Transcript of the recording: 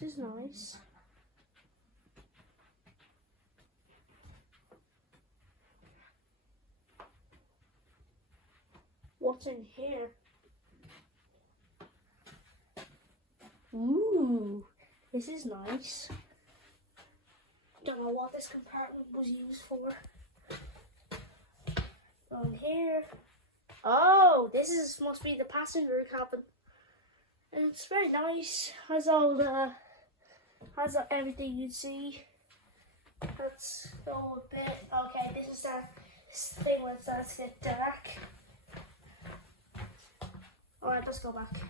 This is nice. What's in here? Ooh, this is nice. Don't know what this compartment was used for. On here. Oh, this is must be the passenger cabin. And it's very nice. Has all the everything you'd see. Let's go a bit. Okay, this is that thing when it starts to get dark. Alright, let's go back.